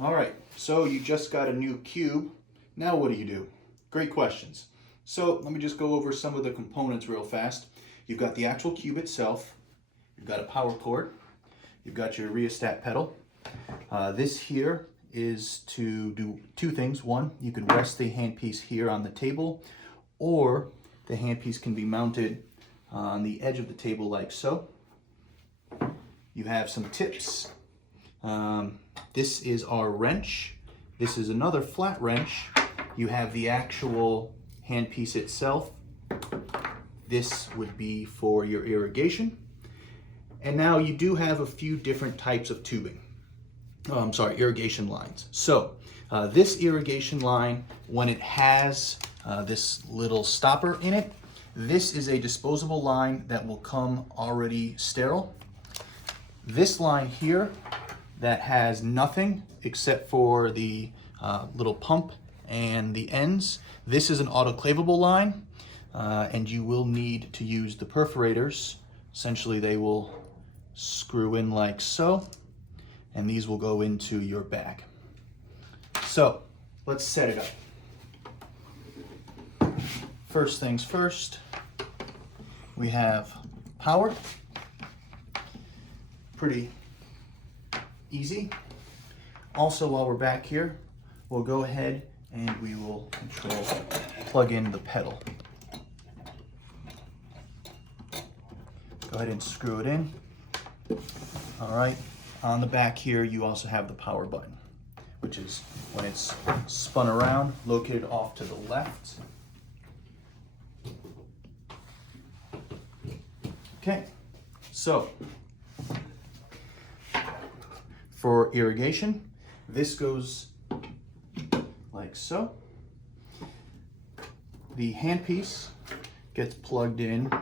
All right, so you just got a new cube. Now what do? Great questions. So let me just go over some of the components real fast. You've got the actual cube itself. You've got a power cord. You've got your rheostat pedal. This here is to do two things. One, you can rest the handpiece here on the table, or the handpiece can be mounted on the edge of the table like so. You have some tips. This is our wrench. This is another flat wrench. You have the actual handpiece itself. This would be for your irrigation. And now you do have a few different types of tubing. Irrigation lines. So this irrigation line, when it has this little stopper in it, this is a disposable line that will come already sterile. This line here that has nothing except for the little pump and the ends, this is an autoclavable line, and you will need to use the perforators. Essentially, they will screw in like so, and these will go into your bag. So let's set it up. First things first, we have power. Pretty easy. Also, while we're back here, we'll go ahead and we will plug in the pedal. Go ahead and screw it in. All right, on the back here, you also have the power button, which is when it's spun around, located off to the left. Okay, so for irrigation, this goes like so. The handpiece gets plugged in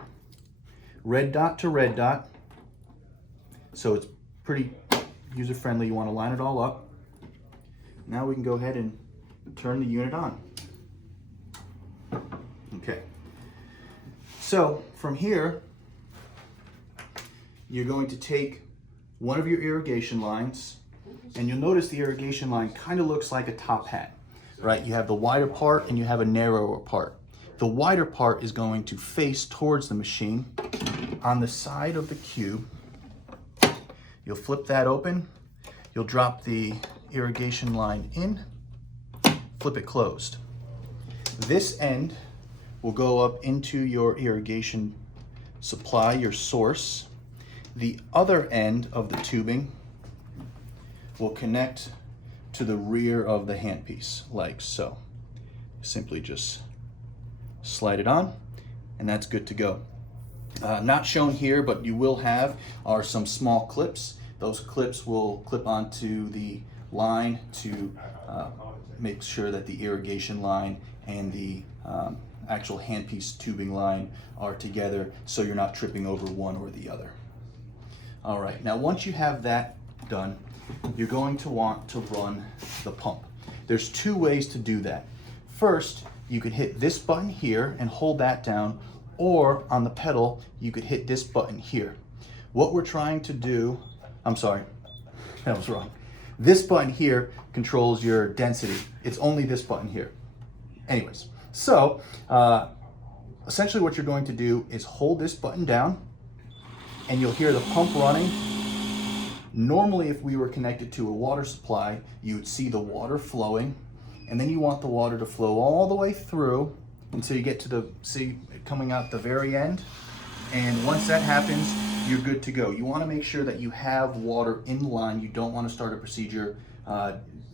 red dot to red dot, so it's pretty user-friendly. You want to line it all up. Now we can go ahead and turn the unit on. Okay, so from here, you're going to take one of your irrigation lines, and you'll notice the irrigation line kind of looks like a top hat, right? You have the wider part and you have a narrower part. The wider part is going to face towards the machine. On the side of the cube, you'll flip that open, you'll drop the irrigation line in, flip it closed. This end will go up into your irrigation supply, your source. The other end of the tubing will connect to the rear of the handpiece, like so. Simply just slide it on, and that's good to go. Not shown here, but you will have are some small clips. Those clips will clip onto the line to make sure that the irrigation line and the actual handpiece tubing line are together, so you're not tripping over one or the other. All right, now once you have that done, you're going to want to run the pump. There's two ways to do that. First, you could hit this button here and hold that down, or on the pedal, you could hit this button here. What we're trying to do, I'm sorry, that was wrong. This button here controls your density. It's only this button here. Anyways, so essentially what you're going to do is hold this button down, and you'll hear the pump running. Normally, if we were connected to a water supply, you'd see the water flowing, and then you want the water to flow all the way through until you get to the, see it coming out the very end. And once that happens, you're good to go. You want to make sure that you have water in line. You don't want to start a procedure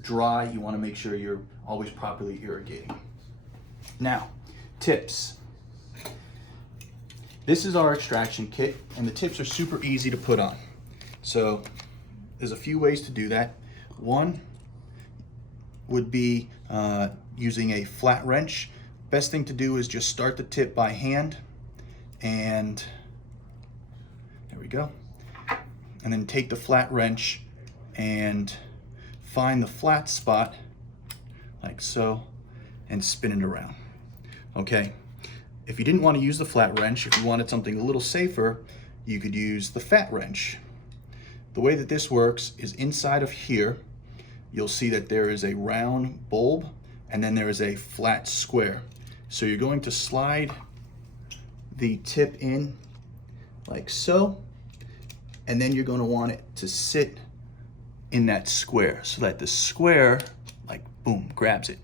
dry. You want to make sure you're always properly irrigating. Now, tips. This is our extraction kit, and the tips are super easy to put on. So there's a few ways to do that. One would be using a flat wrench. Best thing to do is just start the tip by hand, and there we go. And then take the flat wrench and find the flat spot like so and spin it around. Okay. If you didn't want to use the flat wrench, if you wanted something a little safer, you could use the fat wrench. The way that this works is inside of here, you'll see that there is a round bulb and then there is a flat square. So you're going to slide the tip in like so, and then you're going to want it to sit in that square so that the square, like boom, grabs it.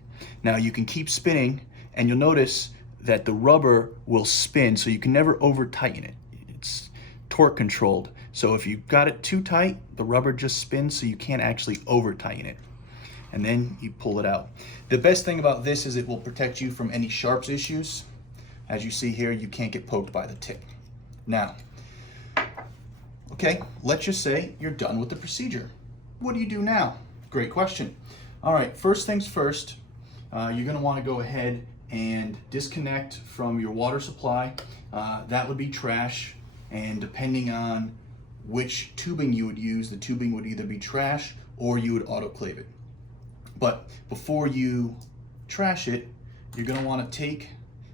Now you can keep spinning and you'll notice that the rubber will spin, so you can never over tighten it. It's torque controlled. So if you've got it too tight, the rubber just spins, so you can't actually over tighten it. And then you pull it out. The best thing about this is it will protect you from any sharps issues. As you see here, you can't get poked by the tip. Now, okay, let's just say you're done with the procedure. What do you do now? Great question. All right, first things first, you're gonna wanna go ahead and disconnect from your water supply. That would be trash, and depending on which tubing you would use, the tubing would either be trash or you would autoclave it. But before you trash it, you're gonna wanna take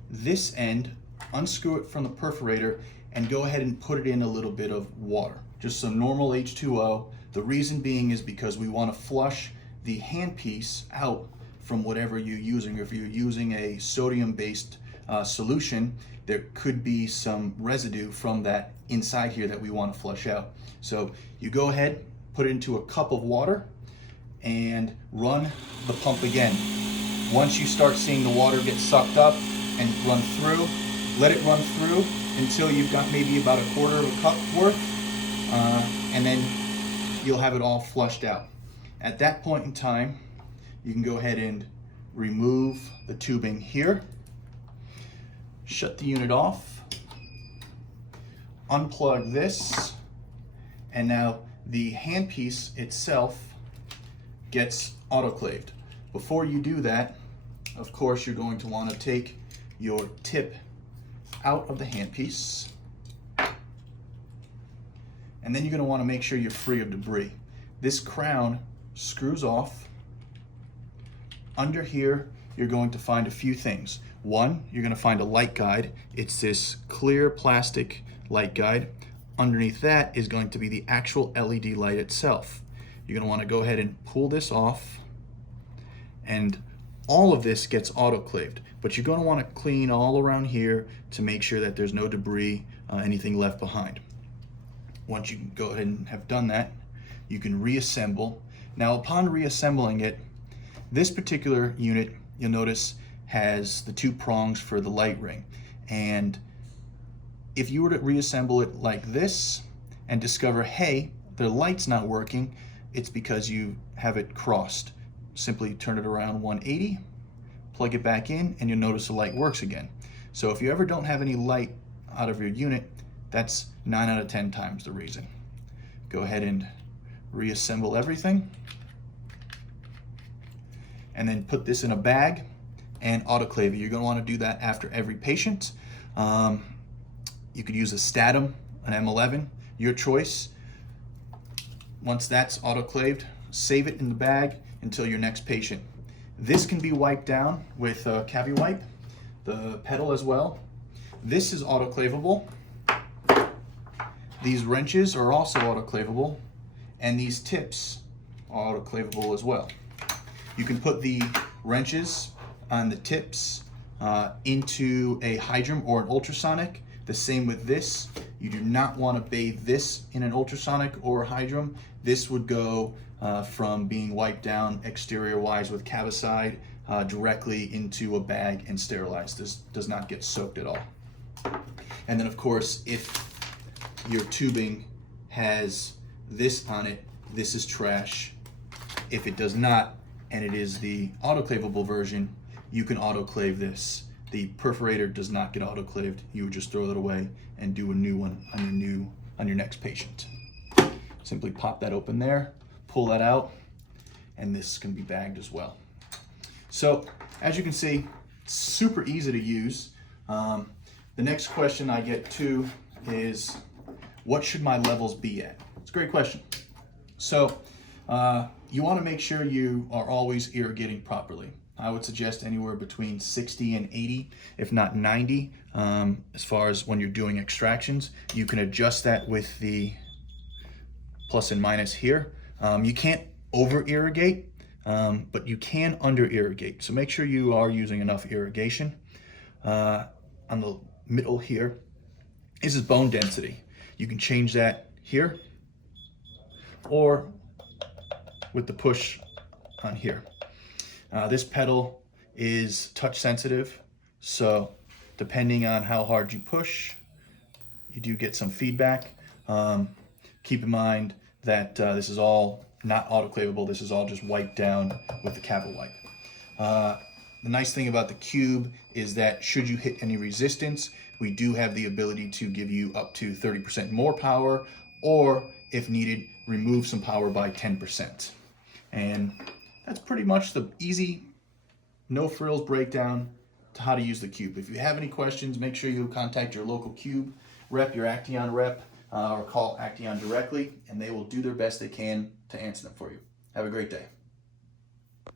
this end, unscrew it from the perforator, and go ahead and put it in a little bit of water, just some normal H2O. The reason being is because we wanna flush the handpiece out from whatever you're using. If you're using a sodium-based solution, there could be some residue from that inside here that we want to flush out. So you go ahead, put it into a cup of water, and run the pump again. Once you start seeing the water get sucked up and run through, let it run through until you've got maybe about a quarter of a cup worth, and then you'll have it all flushed out. At that point in time, you can go ahead and remove the tubing here, shut the unit off, unplug this, and now the handpiece itself gets autoclaved. Before you do that, of course, you're going to want to take your tip out of the handpiece, and then you're going to want to make sure you're free of debris. This crown screws off. Under here, you're going to find a few things. One, you're going to find a light guide. It's this clear plastic light guide. Underneath that is going to be the actual LED light itself. You're going to want to go ahead and pull this off, and all of this gets autoclaved, but you're going to want to clean all around here to make sure that there's no debris, anything left behind. Once you go ahead and have done that, you can reassemble. Now, upon reassembling it, this particular unit, you'll notice, has the two prongs for the light ring. And if you were to reassemble it like this and discover, hey, the light's not working, it's because you have it crossed. Simply turn it around 180, plug it back in, and you'll notice the light works again. So if you ever don't have any light out of your unit, that's 9 out of 10 times the reason. Go ahead and reassemble everything, and then put this in a bag and autoclave it. You're going to want to do that after every patient. You could use a Statum, an M11, your choice. Once that's autoclaved, save it in the bag until your next patient. This can be wiped down with a CaviWipe, the pedal as well. This is autoclavable. These wrenches are also autoclavable, and these tips are autoclavable as well. You can put the wrenches on the tips into a hydrum or an ultrasonic. The same with this. You do not want to bathe this in an ultrasonic or a hydrum. This would go from being wiped down exterior-wise with Cavicide directly into a bag and sterilized. This does not get soaked at all. And then, of course, if your tubing has this on it, this is trash. If it does not, and it is the autoclavable version, you can autoclave this. The perforator does not get autoclaved. You would just throw that away and do a new one on your next patient. Simply pop that open there, pull that out, and this can be bagged as well. So as you can see, it's super easy to use. The next question I get to is, what should my levels be at? It's a great question. So you want to make sure you are always irrigating properly. I would suggest anywhere between 60 and 80, if not 90, as far as when you're doing extractions. You can adjust that with the plus and minus here. You can't over irrigate. but you can under irrigate. So make sure you are using enough irrigation. On the middle here, this is bone density. You can change that here or with the push on here. This pedal is touch sensitive, so depending on how hard you push, you do get some feedback. Keep in mind that this is all not autoclavable. This is all just wiped down with the Kappa wipe. The nice thing about the Cube is that should you hit any resistance, we do have the ability to give you up to 30% more power, or if needed, remove some power by 10%. And that's pretty much the easy, no frills breakdown to how to use the Cube. If you have any questions, make sure you contact your local Cube rep, your Acteon rep, or call Acteon directly, and they will do their best they can to answer them for you. Have a great day.